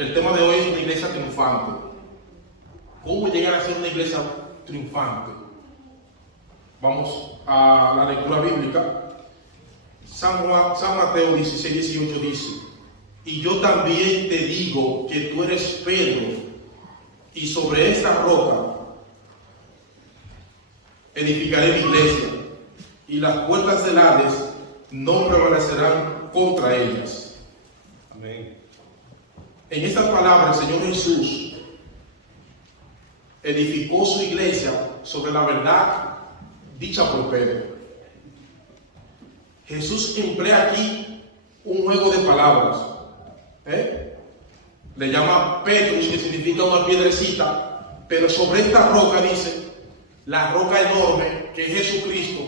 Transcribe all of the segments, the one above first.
El tema de hoy es una iglesia triunfante. ¿Cómo llegar a ser una iglesia triunfante? Vamos a la lectura bíblica. San Mateo 16, 18 dice: y yo también te digo que tú eres Pedro, y sobre esta roca edificaré mi iglesia, y las puertas del Hades no prevalecerán contra ellas. Amén. En estas palabras el Señor Jesús edificó su iglesia sobre la verdad dicha por Pedro. Jesús emplea aquí un juego de palabras. Le llama Petrus, que significa una piedrecita, pero sobre esta roca dice, la roca enorme que es Jesucristo,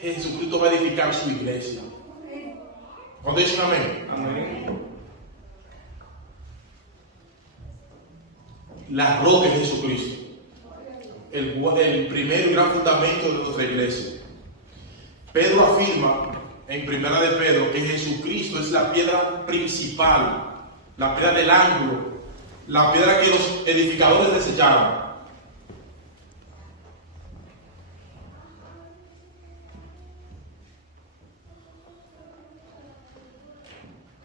Jesucristo va a edificar su iglesia. ¿Cuándo dicen amén? Amén. La roca es Jesucristo, el primero y gran fundamento de nuestra iglesia. Pedro afirma en Primera de Pedro que Jesucristo es la piedra principal, la piedra del ángulo, la piedra que los edificadores desecharon.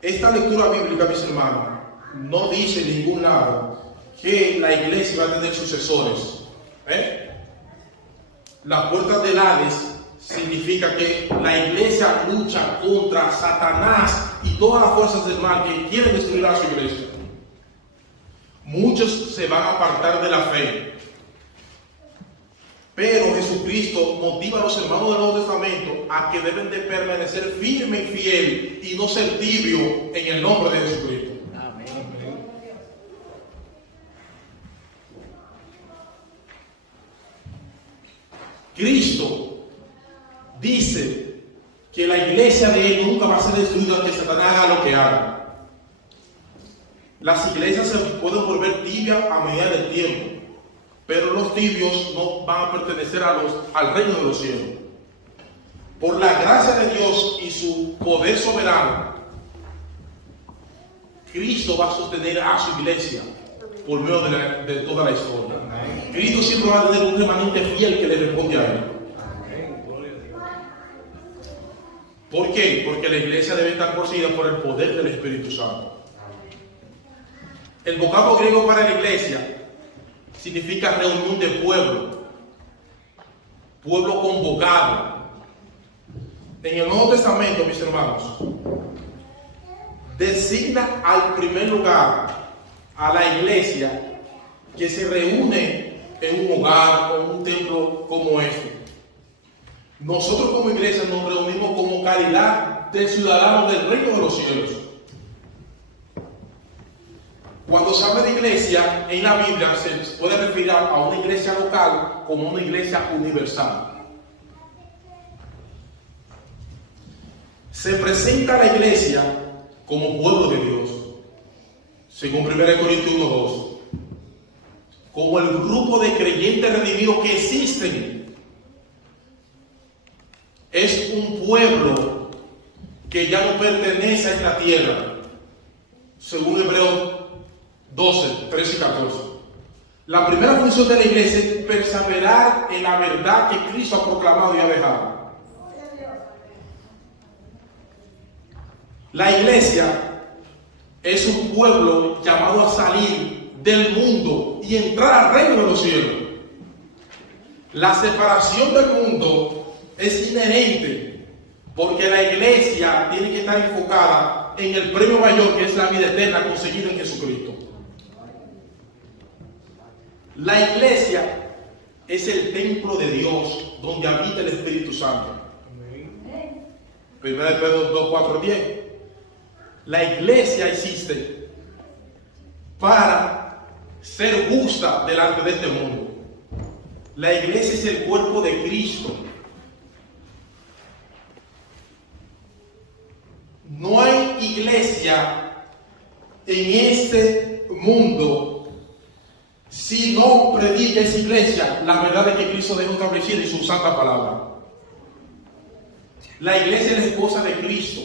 Esta lectura bíblica, mis hermanos, no dice en ningún lado que la iglesia va a tener sucesores. La puerta del Hades significa que la iglesia lucha contra Satanás y todas las fuerzas del mal que quieren destruir a su iglesia. Muchos se van a apartar de la fe, pero Jesucristo motiva a los hermanos del Nuevo Testamento a que deben de permanecer firme y fiel y no ser tibio en el nombre de Jesucristo. Amén. Cristo dice que la iglesia de Él nunca va a ser destruida aunque Satanás haga lo que haga. Las iglesias se pueden volver tibias a medida del tiempo, pero los tibios no van a pertenecer al reino de los cielos. Por la gracia de Dios y su poder soberano, Cristo va a sostener a su iglesia por medio de toda la historia. Cristo siempre va a tener un remanente fiel que le responde a Él. ¿Por qué? Porque la iglesia debe estar poseída por el poder del Espíritu Santo. El vocablo griego para la iglesia significa reunión de pueblo, pueblo convocado. En el Nuevo Testamento, mis hermanos, designa al primer lugar a la iglesia que se reúne en un hogar o en un templo como este. Nosotros como iglesia nos reunimos como calidad de ciudadanos del reino de los cielos. Cuando se habla de iglesia en la Biblia se puede referir a una iglesia local como una iglesia universal. Se presenta a la iglesia como pueblo de Dios, según 1 Corintios 1:2, como el grupo de creyentes redimidos que existen. Es un pueblo que ya no pertenece a esta tierra, según Hebreos 12, 13 y 14. La primera función de la iglesia es perseverar en la verdad que Cristo ha proclamado y ha dejado. La iglesia es un pueblo llamado a salir del mundo y entrar al reino de los cielos. La separación del mundo es inherente, porque la iglesia tiene que estar enfocada en el premio mayor, que es la vida eterna conseguida en Jesucristo. La iglesia es el templo de Dios donde habita el Espíritu Santo. 1 Pedro 2, 4, 10. La iglesia existe para ser justa delante de este mundo. La iglesia es el cuerpo de Cristo. No hay iglesia en este mundo si no predica esa iglesia la verdad de que Cristo dejó establecida en su santa palabra. La iglesia es la esposa de Cristo.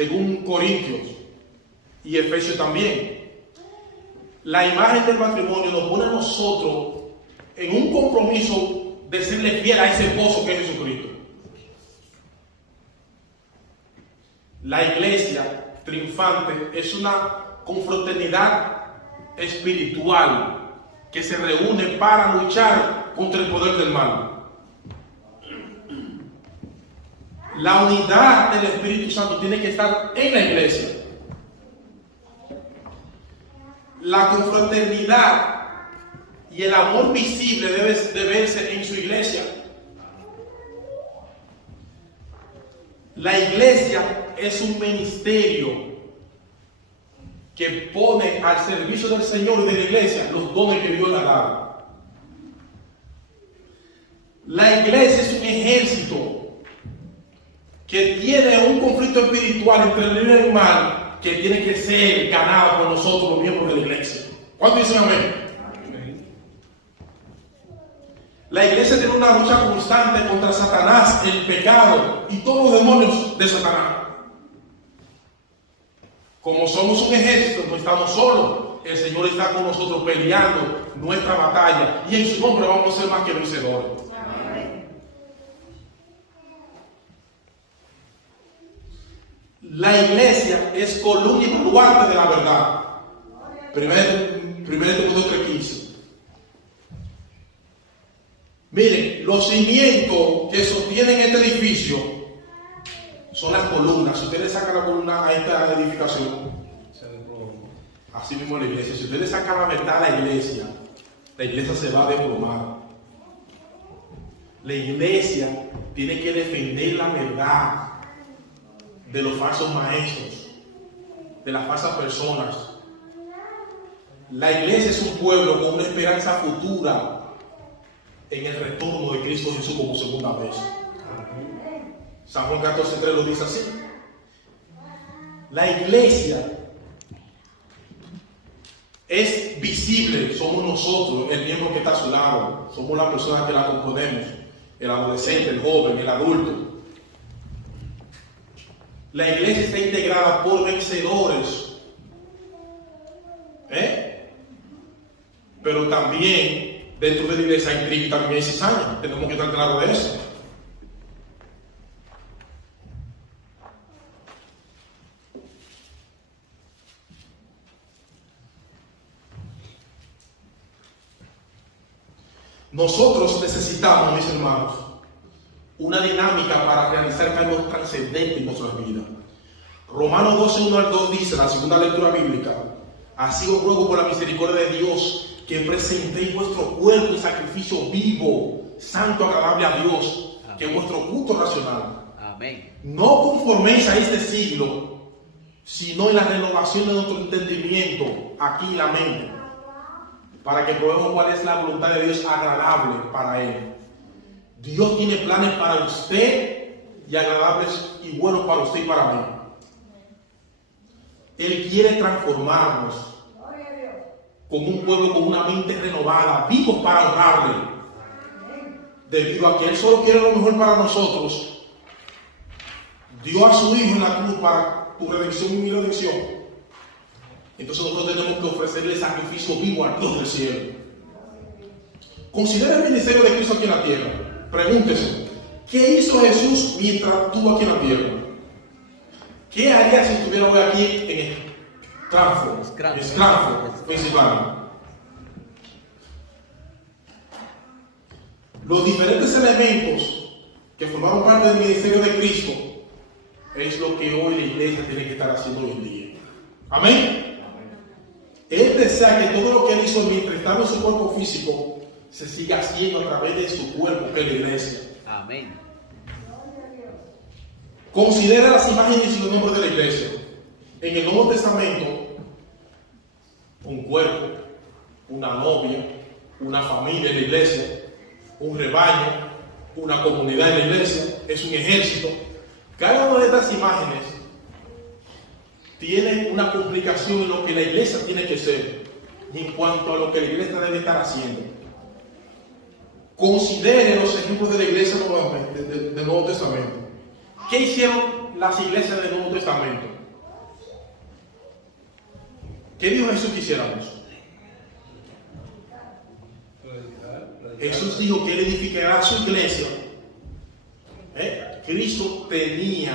según Corintios y Efesios también. La imagen del matrimonio nos pone a nosotros en un compromiso de serle fiel a ese esposo que es Jesucristo. La iglesia triunfante es una confraternidad espiritual que se reúne para luchar contra el poder del mal. La unidad del Espíritu Santo tiene que estar en la iglesia. La confraternidad y el amor visible debe verse en su iglesia. La iglesia es un ministerio que pone al servicio del Señor y de la iglesia los dones que Dios le ha dado. La iglesia es un ejército que tiene un conflicto espiritual entre el bien y el mal que tiene que ser ganado por nosotros, los miembros de la iglesia. ¿Cuántos dicen amén? Amén. La iglesia tiene una lucha constante contra Satanás, el pecado y todos los demonios de Satanás. Como somos un ejército, no estamos solos. El Señor está con nosotros peleando nuestra batalla y en su nombre vamos a ser más que vencedores. La iglesia es columna y baluarte de la verdad. Primero Timoteo 3:15. Miren, los cimientos que sostienen este edificio son las columnas. Si ustedes sacan la columna a esta edificación, así mismo la iglesia, si ustedes sacan la verdad a la iglesia se va a desplomar. La iglesia tiene que defender la verdad de los falsos maestros, de las falsas personas. La iglesia es un pueblo con una esperanza futura en el retorno de Cristo Jesús como segunda vez. San Juan 14:3 lo dice así. La iglesia es visible, somos nosotros, el miembro que está a su lado, somos las personas que la componemos, el adolescente, el joven, el adulto. La iglesia está integrada por vencedores. Pero también dentro de la iglesia hay tribu también hay cizaña. Tenemos que estar claros de eso. Nosotros necesitamos, mis hermanos, una dinámica para realizar cambios trascendentes en nuestras vidas. Romanos 12:1-2 dice, la segunda lectura bíblica: así os ruego por la misericordia de Dios que presentéis vuestro cuerpo en sacrificio vivo, santo, agradable a Dios, amén, que es vuestro culto racional. Amén. No conforméis a este siglo, sino en la renovación de nuestro entendimiento, aquí en la mente, para que probemos cuál es la voluntad de Dios agradable para Él. Dios tiene planes para usted y agradables y buenos para usted y para mí. Él quiere transformarnos como un pueblo con una mente renovada, vivos para honrarle. Debido a que Él solo quiere lo mejor para nosotros, dio a su Hijo en la cruz para tu redención y mi redención. Entonces nosotros tenemos que ofrecerle sacrificio vivo al Dios del cielo. Considera el ministerio de Cristo aquí en la tierra. Pregúntese, ¿qué hizo Jesús mientras estuvo aquí en la tierra? ¿Qué haría si estuviera hoy aquí en Scranford, Pensilvania? Los diferentes elementos que formaron parte del ministerio de Cristo es lo que hoy la iglesia tiene que estar haciendo hoy en día. Amén. Él desea que todo lo que Él hizo mientras estaba en su cuerpo físico se siga haciendo a través de su cuerpo, que es la iglesia. Amén. Considera las imágenes y los nombres de la iglesia. En el Nuevo Testamento, un cuerpo, una novia, una familia en la iglesia, un rebaño, una comunidad en la iglesia, es un ejército. Cada una de estas imágenes tiene una complicación en lo que la iglesia tiene que ser y en cuanto a lo que la iglesia debe estar haciendo. Considere los ejemplos de la iglesia del Nuevo Testamento. ¿Qué hicieron las iglesias del Nuevo Testamento? ¿Qué dijo Jesús que hiciéramos? Jesús dijo que él edificará su iglesia. Cristo tenía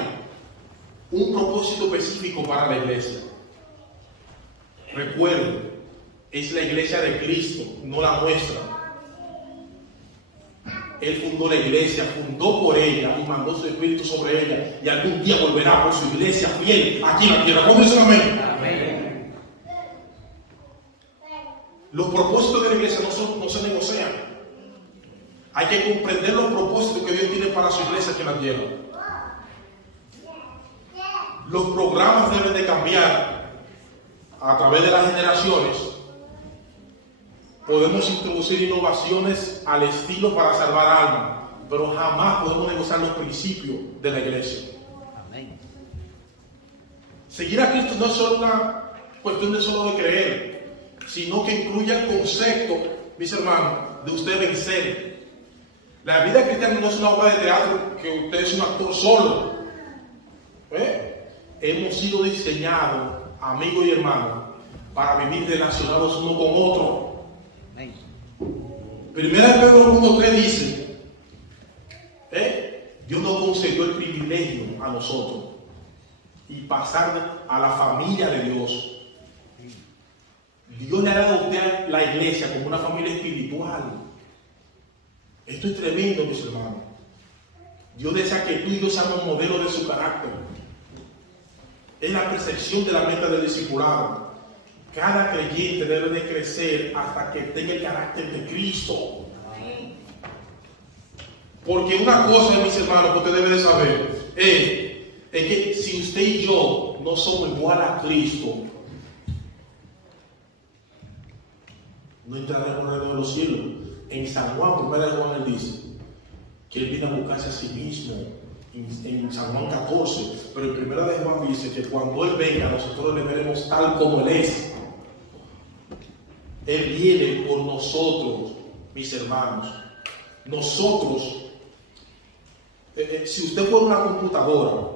un propósito específico para la iglesia. Recuerden, es la iglesia de Cristo, no la nuestra. Él fundó la iglesia, fundó por ella y mandó su espíritu sobre ella. Y algún día volverá por su iglesia fiel aquí en la tierra. ¿Cómo dicen amén? Amén. Los propósitos de la iglesia no se negocian. Hay que comprender los propósitos que Dios tiene para su iglesia aquí en la tierra. Los programas deben de cambiar a través de las generaciones. Podemos introducir innovaciones al estilo para salvar almas, pero jamás podemos negociar los principios de la iglesia. Amén. Seguir a Cristo no es solo una cuestión de solo de creer, sino que incluye el concepto, mis hermanos, de usted vencer. La vida cristiana no es una obra de teatro que usted es un actor solo. Hemos sido diseñados, amigos y hermanos, para vivir relacionados uno con otro. Primera de Pedro 1:3 dice, Dios nos concedió el privilegio a nosotros y pasar a la familia de Dios. Dios le ha dado a usted la iglesia como una familia espiritual. Esto es tremendo, mis hermanos. Dios desea que tú y yo seamos un modelo de su carácter. Es la percepción de la meta del discipulado. Cada creyente debe de crecer hasta que tenga el carácter de Cristo. Porque una cosa, mis hermanos, que usted debe de saber es que si usted y yo no somos igual a Cristo, no entraremos en el reino de los cielos. En San Juan, 1 Juan, él dice que él viene a buscarse a sí mismo. En San Juan 14, pero en 1 Juan dice que cuando él venga, nosotros le veremos tal como él es. Él viene por nosotros, mis hermanos. Nosotros, si usted fuera una computadora,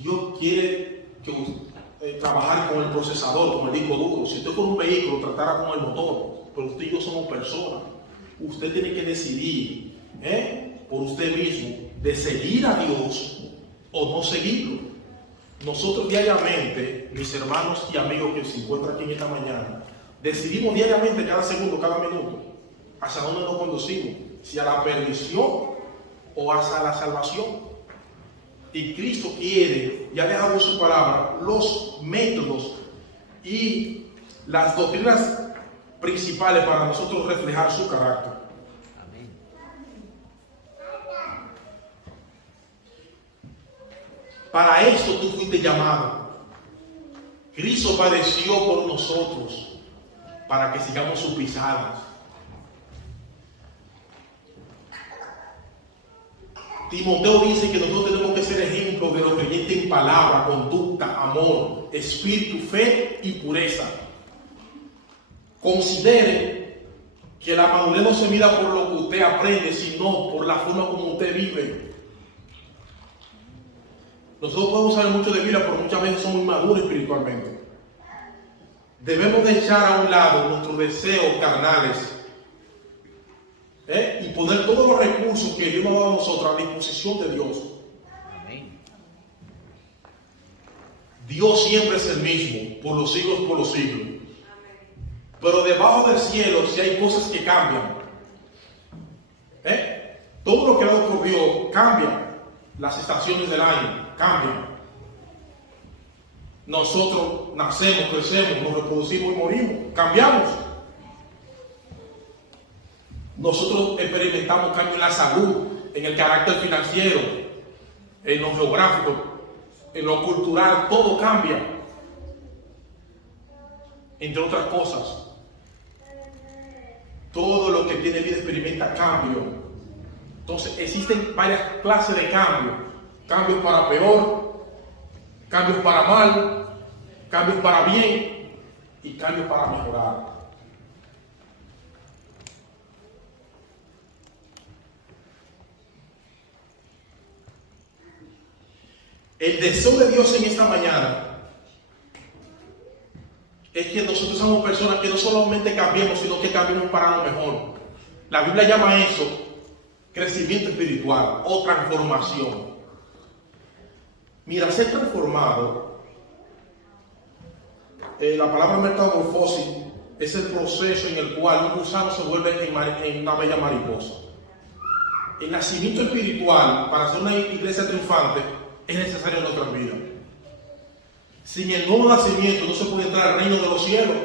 Dios quiere que trabajar con el procesador, con el disco duro. Si usted fuera un vehículo, tratara con el motor. Pero usted y yo somos personas. Usted tiene que decidir por usted mismo de seguir a Dios o no seguirlo. Nosotros diariamente, mis hermanos y amigos que se encuentran aquí en esta mañana, decidimos diariamente, cada segundo, cada minuto, hacia dónde nos conducimos, si a la perdición o hacia la salvación. Y Cristo quiere, y ha dejado en su palabra, los métodos y las doctrinas principales para nosotros reflejar su carácter. Para esto tú fuiste llamado. Cristo padeció por nosotros para que sigamos sus pisadas. Timoteo dice que nosotros tenemos que ser ejemplos de los creyentes en palabra, conducta, amor, espíritu, fe y pureza. Considere que la madurez no se mira por lo que usted aprende, sino por la forma como usted vive. Nosotros podemos saber mucho de Biblia, pero muchas veces somos inmaduros espiritualmente. Debemos de echar a un lado nuestros deseos carnales y poner todos los recursos que Dios nos ha dado a nosotros a disposición de Dios. Amén. Dios siempre es el mismo, por los siglos. Amén. Pero debajo del cielo, si hay cosas que cambian, todo lo que ha ocurrido cambia. Las estaciones del año cambian. Nosotros nacemos, crecemos, nos reproducimos y morimos. Cambiamos. Nosotros experimentamos cambios en la salud, en el carácter financiero, en lo geográfico, en lo cultural. Todo cambia. Entre otras cosas. Todo lo que tiene vida experimenta cambio. Entonces existen varias clases de cambios. Cambios para peor, cambios para mal, cambios para bien y cambios para mejorar. El deseo de Dios en esta mañana es que nosotros somos personas que no solamente cambiemos, sino que cambiemos para lo mejor. La Biblia llama eso crecimiento espiritual o transformación. Mira, ser transformado, la palabra metamorfosis es el proceso en el cual un gusano se vuelve en una bella mariposa. El nacimiento espiritual para ser una iglesia triunfante es necesario en nuestras vidas. Sin el nuevo nacimiento no se puede entrar al reino de los cielos.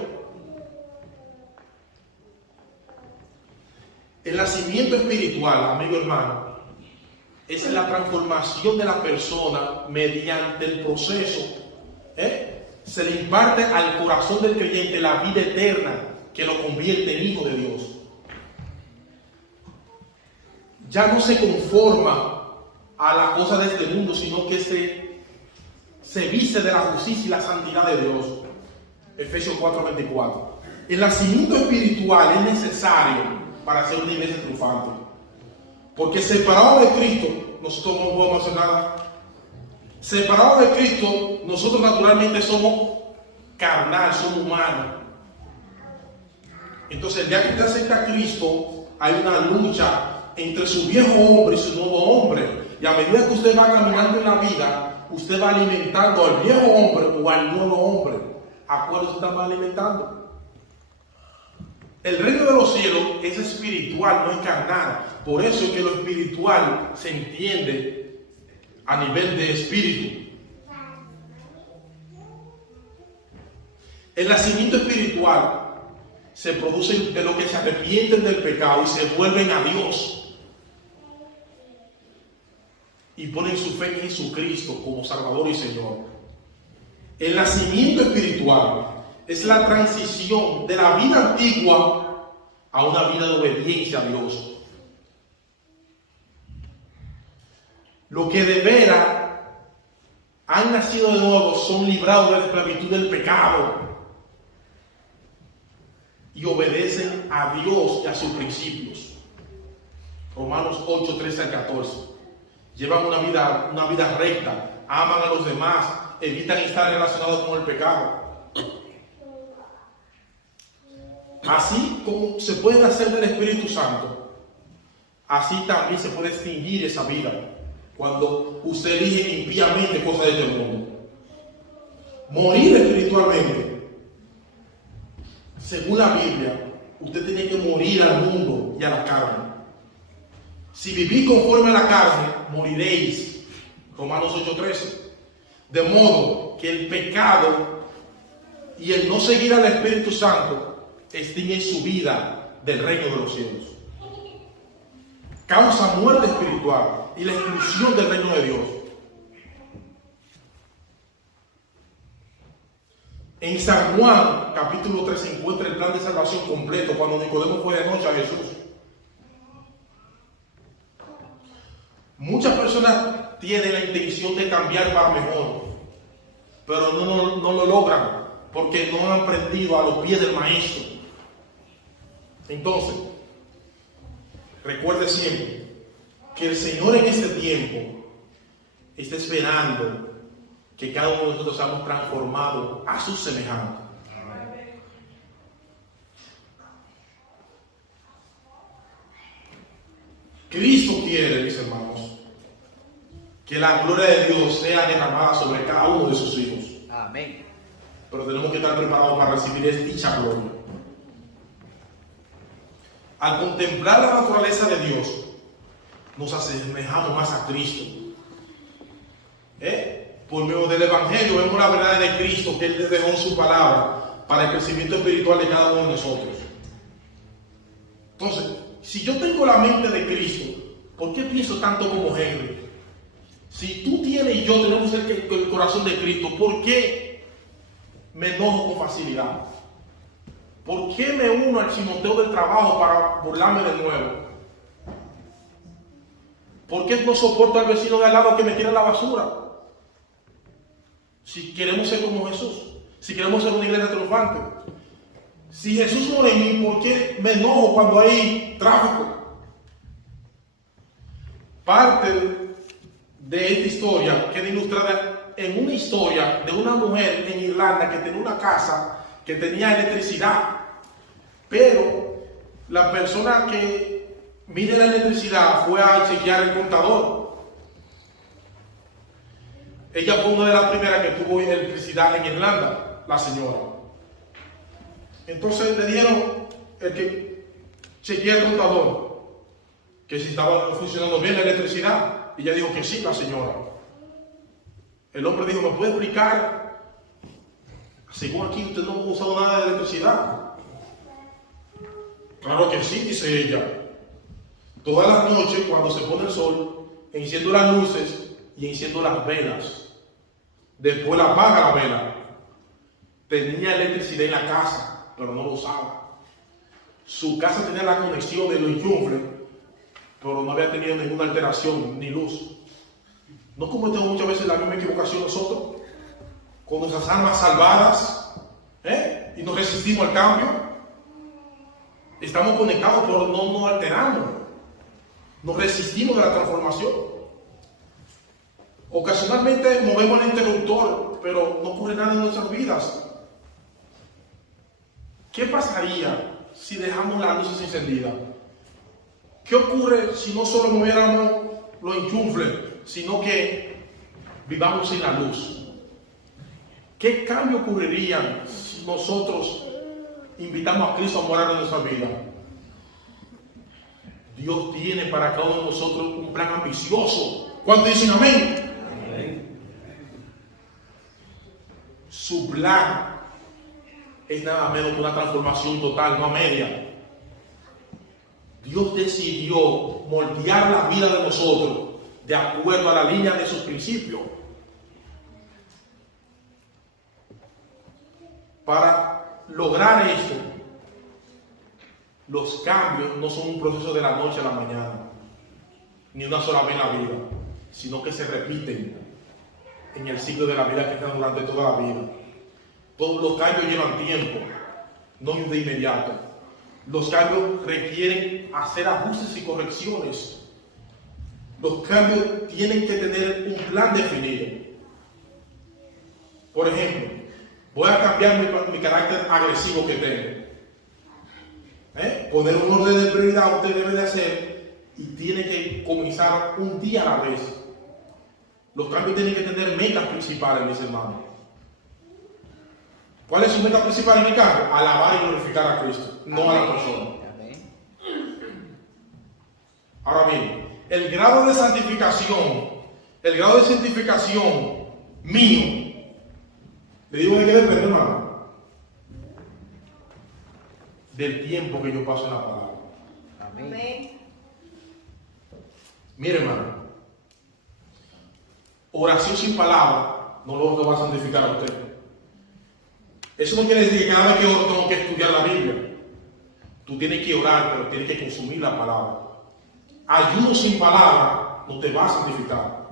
El nacimiento espiritual, amigo hermano, es la transformación de la persona mediante el proceso. Se le imparte al corazón del creyente la vida eterna que lo convierte en hijo de Dios. Ya no se conforma a la cosa de este mundo, sino que se viste de la justicia y la santidad de Dios. Efesios 4:24. El nacimiento espiritual es necesario para ser una iglesia triunfante. Porque separado de Cristo, nosotros no podemos hacer nada. Separado de Cristo, nosotros naturalmente somos carnal, somos humanos. Entonces, el día que usted acepta a Cristo, hay una lucha entre su viejo hombre y su nuevo hombre. Y a medida que usted va caminando en la vida, usted va alimentando al viejo hombre o al nuevo hombre. ¿A cuál usted está alimentando? El reino de los cielos es espiritual, no es carnal. Por eso es que lo espiritual se entiende a nivel de espíritu. El nacimiento espiritual se produce de los que se arrepienten del pecado y se vuelven a Dios. Y ponen su fe en Jesucristo como Salvador y Señor. El nacimiento espiritual es la transición de la vida antigua a una vida de obediencia a Dios. Los que de veras han nacido de nuevo son librados de la esclavitud del pecado y obedecen a Dios y a sus principios. Romanos 8:13-14. Llevan una vida recta, aman a los demás, evitan estar relacionados con el pecado. Así como se puede hacer del Espíritu Santo, así también se puede extinguir esa vida cuando usted elige impíamente cosas de este mundo. Morir espiritualmente, según la Biblia, usted tiene que morir al mundo y a la carne. Si vivís conforme a la carne, moriréis. Romanos 8:13. De modo que el pecado y el no seguir al Espíritu Santo extinguen su vida del reino de los cielos. Causa muerte espiritual y la exclusión del reino de Dios. En San Juan, capítulo 3, se encuentra el plan de salvación completo cuando Nicodemo fue de noche a Jesús. Muchas personas tienen la intención de cambiar para mejor, pero no lo logran porque no han aprendido a los pies del maestro. Entonces, recuerde siempre que el Señor en este tiempo está esperando que cada uno de nosotros seamos transformados a su semejanza. Cristo quiere, mis hermanos, que la gloria de Dios sea derramada sobre cada uno de sus hijos. Amén. Pero tenemos que estar preparados para recibir dicha gloria. Al contemplar la naturaleza de Dios, nos asemejamos más a Cristo. Por medio del Evangelio vemos la verdad de Cristo que Él dejó en su palabra para el crecimiento espiritual de cada uno de nosotros. Entonces, si yo tengo la mente de Cristo, ¿por qué pienso tanto como Henry? Si tú tienes y yo tenemos el corazón de Cristo, ¿por qué me enojo con facilidad? ¿Por qué me uno al chinoteo del trabajo para burlarme de nuevo? ¿Por qué no soporto al vecino de al lado que me tira la basura? Si queremos ser como Jesús, si queremos ser una iglesia triunfante. Si Jesús mora en mí, ¿por qué me enojo cuando hay tráfico? Parte de esta historia queda ilustrada en una historia de una mujer en Irlanda que tenía una casa que tenía electricidad, pero la persona que mide la electricidad fue a chequear el contador. Ella fue una de las primeras que tuvo electricidad en Irlanda, la señora. Entonces le dieron el que chequea el contador, que si estaba funcionando bien la electricidad. Y ella dijo que sí, la señora. El hombre dijo, ¿me puede explicar? Según aquí usted no ha usado nada de electricidad. Claro que sí, dice ella. Todas las noches, cuando se pone el sol, enciendo las luces y enciendo las velas. Después la apaga la vela. Tenía electricidad en la casa, pero no lo usaba. Su casa tenía la conexión de los enchufles, pero no había tenido ninguna alteración ni luz. ¿No cometemos muchas veces la misma equivocación nosotros? Con nuestras almas salvadas, y nos resistimos al cambio. Estamos conectados, pero no nos alteramos. Nos resistimos de la transformación. Ocasionalmente movemos el interruptor, pero no ocurre nada en nuestras vidas. ¿Qué pasaría si dejamos las luces encendidas? ¿Qué ocurre si no solo moviéramos los enchufles, sino que vivamos sin la luz? ¿Qué cambio ocurriría si nosotros invitamos a Cristo a morar en nuestra vida? Dios tiene para cada uno de nosotros un plan ambicioso. ¿Cuántos dicen amén? Amén. Su plan es nada menos que una transformación total, no a media. Dios decidió moldear la vida de nosotros de acuerdo a la línea de sus principios. Para lograr esto, los cambios no son un proceso de la noche a la mañana, ni una sola vez en la vida, sino que se repiten en el ciclo de la vida que está durante toda la vida. Todos los cambios llevan tiempo, no de inmediato. Los cambios requieren hacer ajustes y correcciones. Los cambios tienen que tener un plan definido. Por ejemplo, voy a cambiar mi carácter agresivo que tengo. Poner un orden de prioridad usted debe de hacer y tiene que comenzar un día a la vez. Los cambios tienen que tener metas principales, mis hermanos. ¿Cuál es su meta principal en mi cambio? Alabar y glorificar a Cristo, no a la persona. Ahora bien, el grado de santificación mío, le digo de qué depende, hermano, del tiempo que yo paso en la palabra. Amén. Mire, hermano, oración sin palabra no lo va a santificar a usted. Eso no quiere decir que cada vez que oro tengo que estudiar la Biblia. Tú tienes que orar, pero tienes que consumir la palabra. Ayuno sin palabra no te va a santificar.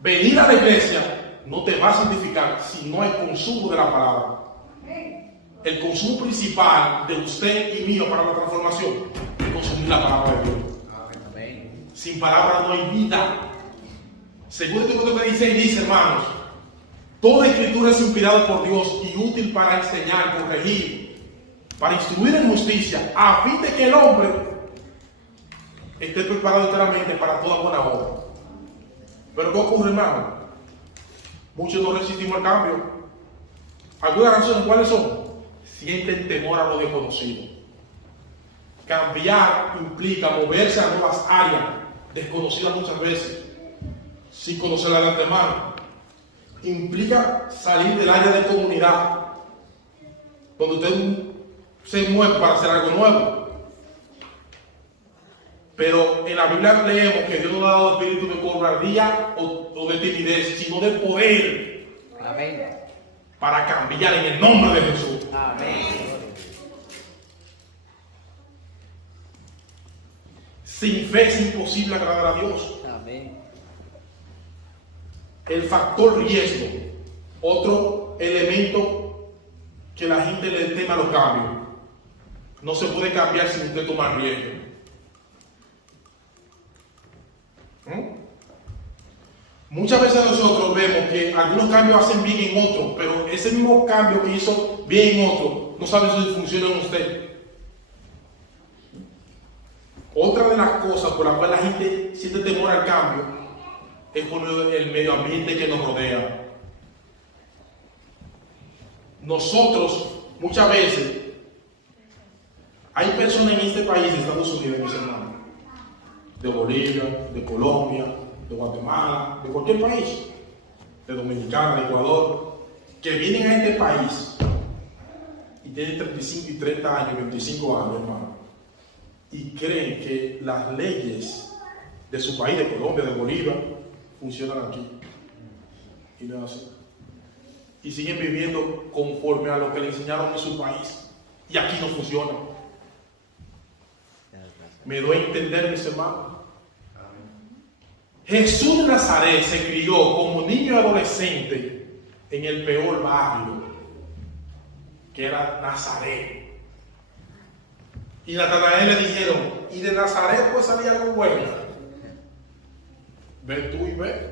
Venir a la iglesia no te va a santificar si no hay consumo de la palabra. El consumo principal de usted y mío para la transformación es consumir la palabra de Dios. Sin palabra no hay vida. Según Timoteo 3:16 dice, hermanos, toda escritura es inspirada por Dios y útil para enseñar, corregir, para instruir en justicia, a fin de que el hombre esté preparado enteramente para toda buena obra. Pero ¿qué ocurre, hermano? Muchos no resistimos al cambio. Algunas razones, ¿cuáles son? Sienten temor a lo desconocido. Cambiar implica moverse a nuevas áreas, desconocidas muchas veces, sin conocerla de antemano. Implica salir del área de comunidad, donde usted se mueve para hacer algo nuevo. Pero en la Biblia leemos que Dios no ha dado espíritu de cobardía o de timidez, sino de poder. Amén. Para cambiar en el nombre de Jesús. Amén. Sin fe es imposible agradar a Dios. Amén. El factor riesgo, otro elemento que la gente le tema a los cambios. No se puede cambiar sin usted tomar riesgo. Muchas veces nosotros vemos que algunos cambios hacen bien en otros, pero ese mismo cambio que hizo bien en otro, no sabe si funciona en usted. Otra de las cosas por las cuales la gente siente temor al cambio es por el medio ambiente que nos rodea. Nosotros, muchas veces, hay personas en este país, de Estados Unidos, mis hermanos, de Bolivia, de Colombia, de Guatemala, de cualquier país, de Dominicana, de Ecuador, que vienen a este país y tienen 35 y 30 años, 25 años, hermano, y creen que las leyes de su país, de Colombia, de Bolivia, funcionan aquí. Y no es así. Y siguen viviendo conforme a lo que le enseñaron en su país. Y aquí no funciona. Me doy a entender, mis hermanos. Jesús de Nazaret se crió como niño y adolescente en el peor barrio, que era Nazaret. Y Natanael le dijeron, y de Nazaret puede salir algo bueno. Ve tú y ve.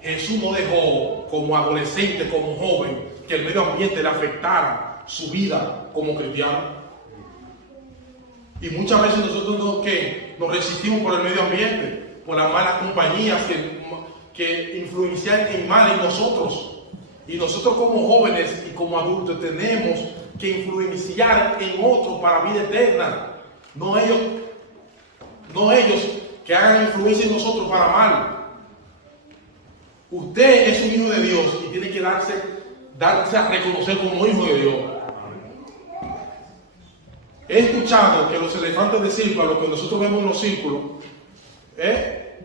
Jesús no dejó como adolescente, como joven, que el medio ambiente le afectara su vida como cristiano. Y muchas veces nosotros nos resistimos por el medio ambiente, por las malas compañías que influencian en mal en nosotros. Y nosotros como jóvenes y como adultos tenemos que influenciar en otros para vida eterna. No ellos que hagan influencia en nosotros para mal. Usted es un hijo de Dios y tiene que darse a reconocer como hijo de Dios. He escuchado que los elefantes de circo, lo que nosotros vemos en los círculos,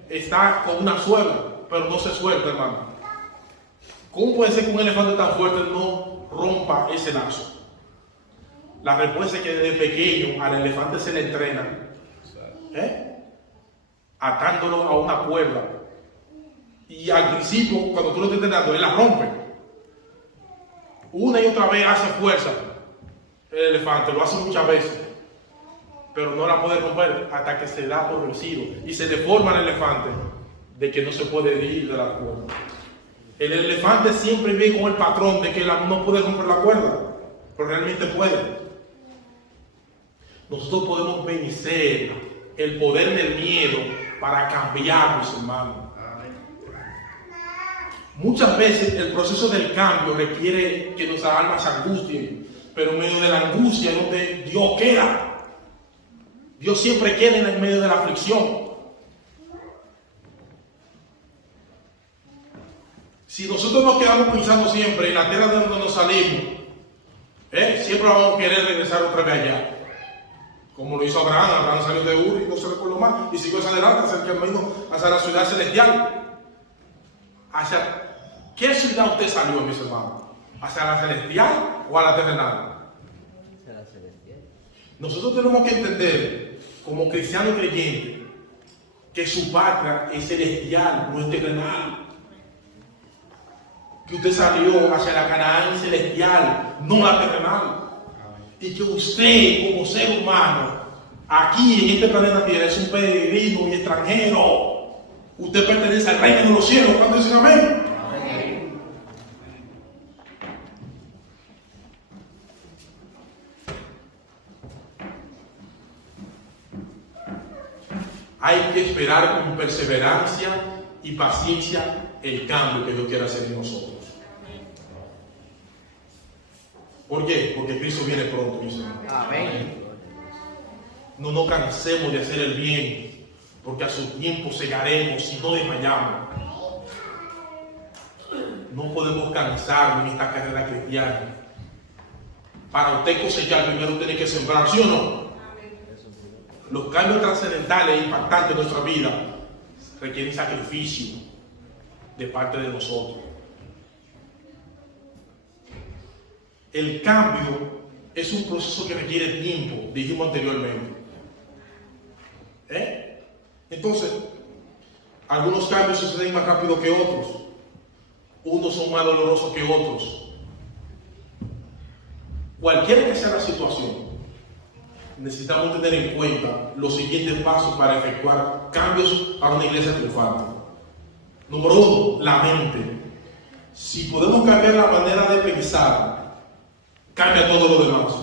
está con una suela, pero no se suelta, hermano. ¿Cómo puede ser que un elefante tan fuerte no rompa ese lazo? La respuesta es que desde pequeño al elefante se le entrena, atándolo a una cuerda. Y al principio, cuando tú lo estás entrenando, él la rompe. Una y otra vez hace fuerza el elefante, lo hace muchas veces, pero no la puede romper hasta que se da por vencido y se deforma el elefante de que no se puede ir de la cuerda. El elefante siempre vive con el patrón de que no puede romper la cuerda, pero realmente puede. Nosotros podemos vencer el poder del miedo para cambiar, mis hermanos. Muchas veces el proceso del cambio requiere que nuestras almas se angustien, pero en medio de la angustia es donde Dios queda. Dios siempre queda en el medio de la aflicción. Si nosotros nos quedamos pensando siempre en la tierra de donde nos salimos, siempre vamos a querer regresar otra vez allá. Como lo hizo Abraham. Abraham salió de Ur y no se recordó más, y siguió hacia adelante, hacia el camino, hacia la ciudad celestial. ¿Hacia qué ciudad usted salió, mis hermanos? ¿Hacia la celestial o a la terrenal? Hacia la celestial. Nosotros tenemos que entender, como cristianos creyentes, que su patria es celestial, no es terrenal. Que usted salió hacia la Canaán celestial, no la terrenal. Y que usted, como ser humano, aquí en este planeta Tierra, es un peregrino y extranjero. Usted pertenece al reino de los cielos. ¿Cuántos dicen amén? Amén. Hay que esperar con perseverancia y paciencia el cambio que Dios quiere hacer en nosotros. ¿Por qué? Porque Cristo viene pronto, mis hermanos. Amén. No nos cansemos de hacer el bien, porque a su tiempo segaremos y no desmayamos. No podemos cansarnos en esta carrera cristiana. Para usted cosechar, primero tiene que sembrar, ¿sí o no? Los cambios trascendentales e impactantes de nuestra vida requieren sacrificio de parte de nosotros. El cambio es un proceso que requiere tiempo, dijimos anteriormente. Entonces, algunos cambios suceden más rápido que otros. Unos son más dolorosos que otros. Cualquiera que sea la situación, necesitamos tener en cuenta los siguientes pasos para efectuar cambios para una iglesia triunfante. Número uno, la mente. Si podemos cambiar la manera de pensar, cambia todo lo demás.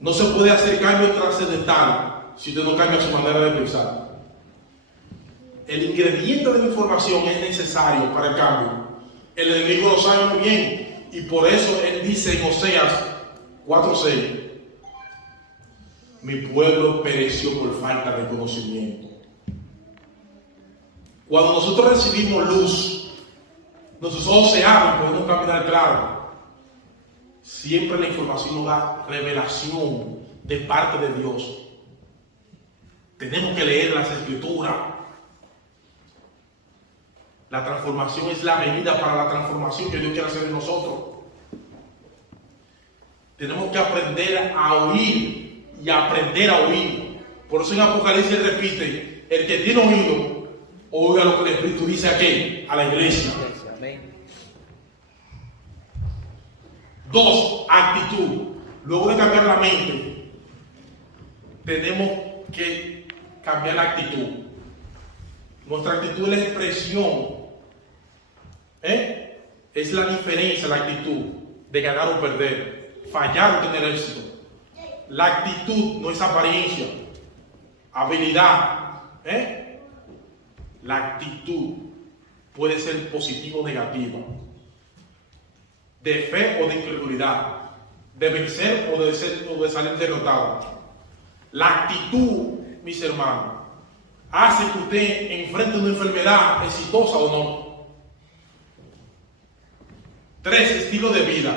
No se puede hacer cambio trascendental si usted no cambia su manera de pensar. El ingrediente de la información es necesario para el cambio. El enemigo lo sabe muy bien y por eso él dice en Oseas 4:6: mi pueblo pereció por falta de conocimiento. Cuando nosotros recibimos luz, nuestros ojos se abren, podemos caminar claro. Siempre la información nos da revelación de parte de Dios. Tenemos que leer las Escrituras. La transformación es la medida para la transformación que Dios quiere hacer en nosotros. Tenemos que aprender a oír y aprender a oír. Por eso en Apocalipsis repite: el que tiene oído, oiga lo que el Espíritu dice a ¿qué? A la iglesia. Dos, actitud. Luego de cambiar la mente, tenemos que cambiar la actitud. Nuestra actitud es la expresión. Es la diferencia, la actitud de ganar o perder, fallar o tener éxito. La actitud no es apariencia, habilidad. La actitud puede ser positiva o negativa, de fe o de incredulidad, de vencer o de salir derrotado. La actitud, mis hermanos, hace que usted enfrente una enfermedad exitosa o no. 3, estilo de vida.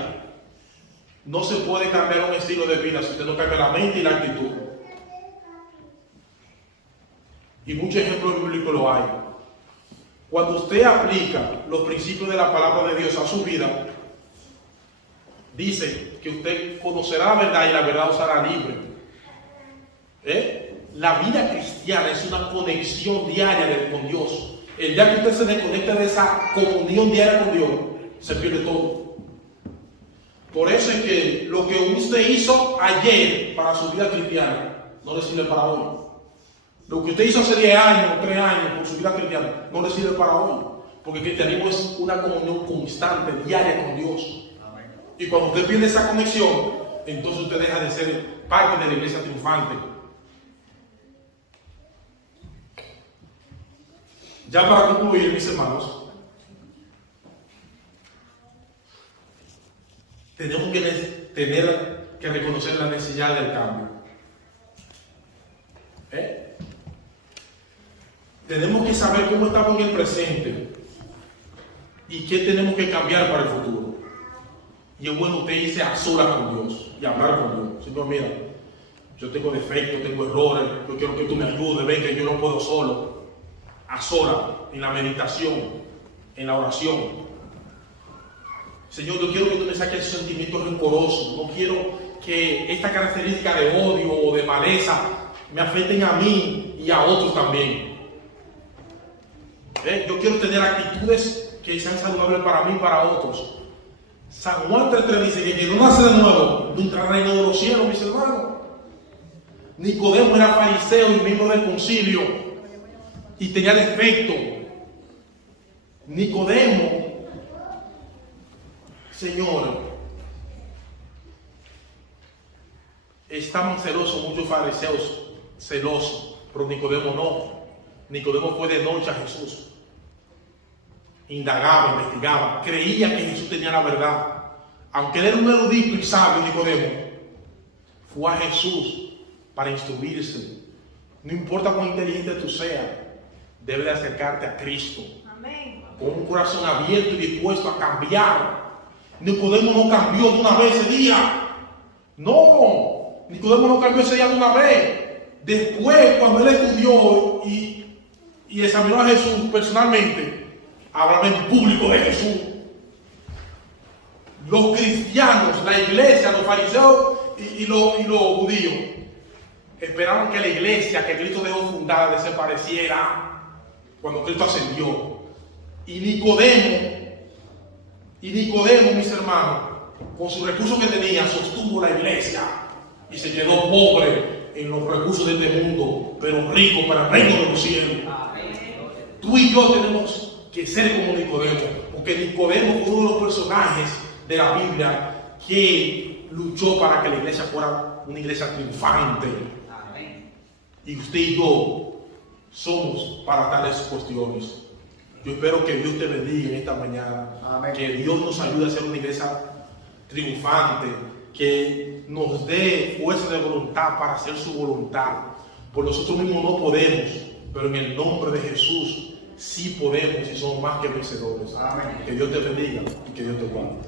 No se puede cambiar un estilo de vida si usted no cambia la mente y la actitud. Y muchos ejemplos bíblicos lo hay. Cuando usted aplica los principios de la palabra de Dios a su vida, dice que usted conocerá la verdad y la verdad os hará libre. La vida cristiana es una conexión diaria con Dios. El día que usted se desconecta de esa comunión diaria con Dios, se pierde todo. Por eso es que lo que usted hizo ayer para su vida cristiana no le sirve para hoy. Lo que usted hizo hace 10 años, 3 años por su vida cristiana no le sirve para hoy. Porque el cristianismo es una comunión constante, diaria con Dios. Y cuando usted pierde esa conexión, entonces usted deja de ser parte de la iglesia triunfante. Ya para concluir, mis hermanos, tenemos que tener que reconocer la necesidad del cambio. Tenemos que saber cómo estamos en el presente y qué tenemos que cambiar para el futuro. Y es bueno usted irse a solas con Dios y hablar con Dios. Señor, mira, yo tengo defectos, tengo errores, yo quiero que tú me ayudes, ven que yo no puedo solo. A solas, en la meditación, en la oración. Señor, yo quiero que tú me saques esos sentimientos rencorosos. No quiero que esta característica de odio o de maleza me afecten a mí y a otros también. Yo quiero tener actitudes que sean saludables para mí y para otros. San Juan 3:3 dice que quien no nace de nuevo no entrará al reino de los cielos, mis hermanos. Nicodemo era fariseo y miembro del concilio y tenía defecto. Nicodemo, Señor, estaban celosos muchos fariseos, celosos, pero Nicodemo no. Nicodemo fue de noche a Jesús. Indagaba, investigaba, creía que Jesús tenía la verdad. Aunque él era un erudito y sabio, Nicodemo fue a Jesús para instruirse. No importa cuán inteligente tú seas, debes de acercarte a Cristo. Amén. Con un corazón abierto y dispuesto a cambiar. Nicodemo no cambió de una vez ese día. No, Nicodemo no cambió ese día de una vez. Después, cuando él estudió y examinó a Jesús personalmente, hablaba en público de Jesús. Los cristianos, la iglesia, los fariseos y los judíos esperaban que la iglesia que Cristo dejó fundada desapareciera cuando Cristo ascendió. Y Nicodemo, mis hermanos, con sus recursos que tenía, sostuvo la iglesia y se quedó pobre en los recursos de este mundo, pero rico para el reino de los cielos. Tú y yo tenemos que ser como Nicodemo, porque Nicodemo fue uno de los personajes de la Biblia que luchó para que la iglesia fuera una iglesia triunfante. Amén. Y usted y yo somos para tales cuestiones. Yo espero que Dios te bendiga en esta mañana. Amén. Que Dios nos ayude a ser una iglesia triunfante, que nos dé fuerza de voluntad para hacer su voluntad. Por nosotros mismos no podemos, pero en el nombre de Jesús sí podemos y somos más que vencedores. Amén. Que Dios te bendiga y que Dios te guarde.